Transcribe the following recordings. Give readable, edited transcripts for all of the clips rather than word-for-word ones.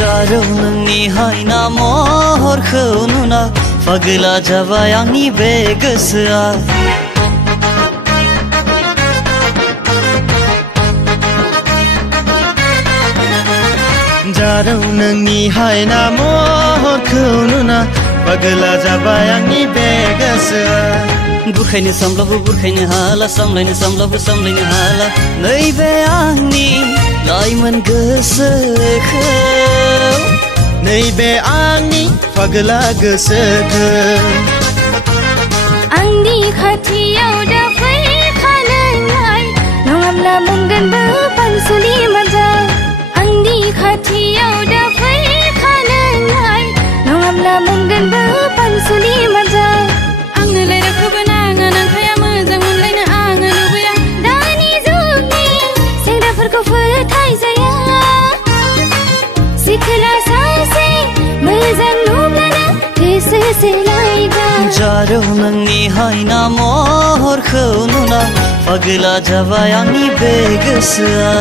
जारौ नोंनि हायना महरखौ नुना फागला जाबाय आंनि बे गोसोआ जारौ नोंनि हायना महरखौ नुना फागला जाबाय आंनि बे गोसोआ बुरखायनो सामब्लाबो बुरखायनो हाला सामलायनो सामब्लाबो सामलायनो हाला नैबे आंनि लाइमोन गोसोखौ नैबे आंनि फागला गोसोखौ आंनि खाथियाव दा फैखानोलाय नङाब्ला मोनगोनबो पानसुलि मजा आंनि खाथियाव दा फैखानोलाय नङाब्ला मोनगोनबो पानसुलि मजा आंनो लायराखोबो नाङा नांखाया मोजां मोनलायनो आङो लुबैया दानि जुगनि सेंग्राफोरखौ फोथायजाया सिखोला सासे मोजां नुब्लानो गोसो सोलायगा जारौ नोंनि हायना महरखौ नुना फागला जाबाय आंनि बे गोसोआ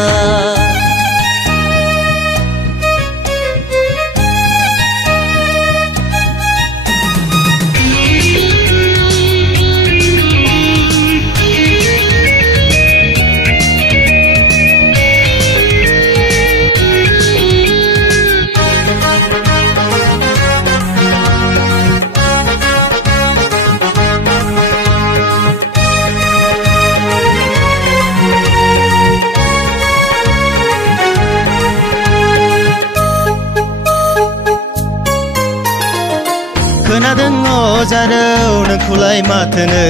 खोनादों जारौ नोंखौलाय माथोनो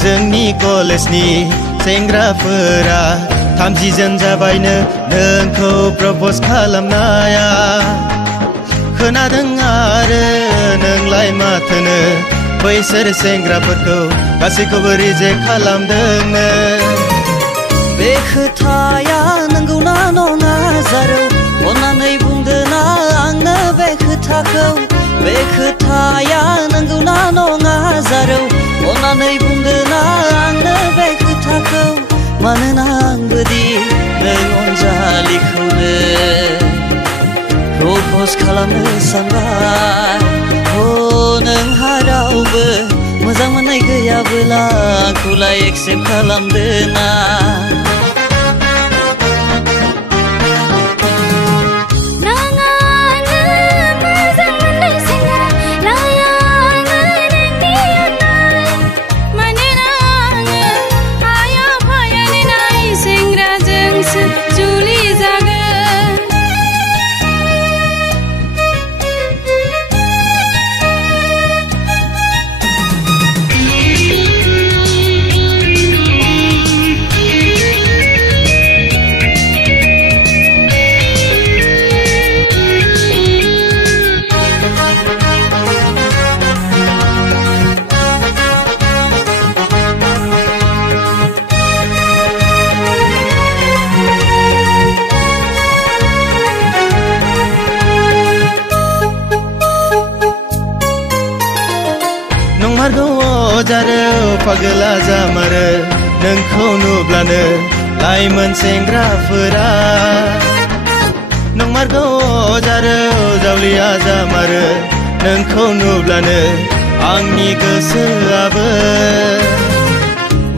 जोंनि कलेजनि सेंग्राफोरा 30 जन जाबायनो नोंखौ प्रप'ज खालामनाया खोनादों आरो नोंलाय माथोनो बैसोर सेंग्राफोरखौ गासैखौबो रिजेक्ट खालामदोंनो बे खोथाया नंगौना नङा जारौ अन्नानै बुंदो ना आंनो बे खोथाखौ बे खोथाया नंगौना नङा जारौ अन्नानै बुंदो ना आंनो बे खोथाखौ मानोना आंबोदि नों अनजालिखौनो प्रप'ज खालामनो सानबाय नोंहा रावबो मोजां मोननाय गैयाबोला आंखौलाय एक्सेप्ट खालामदो ना नंमारगौ जारौ फागला जामारो नोंखौ नुब्लानो लाइमोन सेंग्राफोरा नंमारगौ जारौ जावलिया जामारो नोंखौ नुब्लानो आंनि गोसोआबो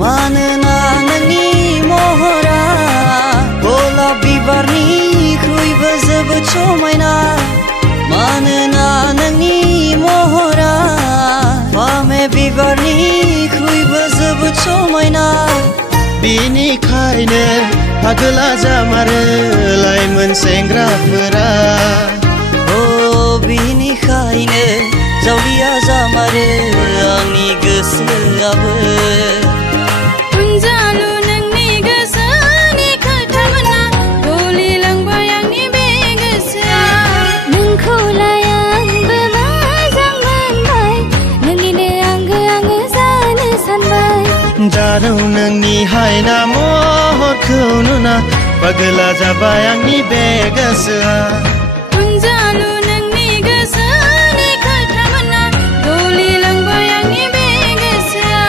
मानोना नोंनि महरा गलाब बिबारनिख्रुइबो जोबोद समायना मानोना नोंनि महरा फामे बिबारनिख्रुइबो जोबोद समायना बिनिखायनो फागला जामारो लाइमोन सेंग्राफोरा बिनिखायनो जावलिया जामारो आंनि गोसोआबो अनजालु नोंनि गोसोनि खोथामोना गलिलांबाय आंनि बे गोसोआ नोंखौलाय आंबो मोजां मोनबाय नोंनिनो आंगो आङो जानो सानबाय जारौ नोंनि हायना महरखौ नुना फागला जाबाय आंनि बे गोसोआ अनजालु नोंनि गोसोनि खोथामोना गलिलांबाय आंनि बे गोसोआ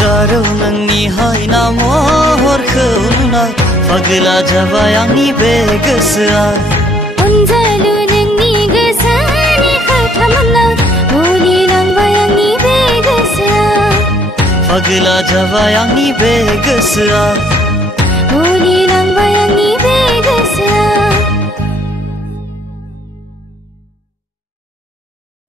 जारौ नोंनि हायना महरखौ नुना फागला जाबाय आंनि बे गोसोआ अनजालु नोंनि फागला जाबाय आंनि बे गोसोआ गलि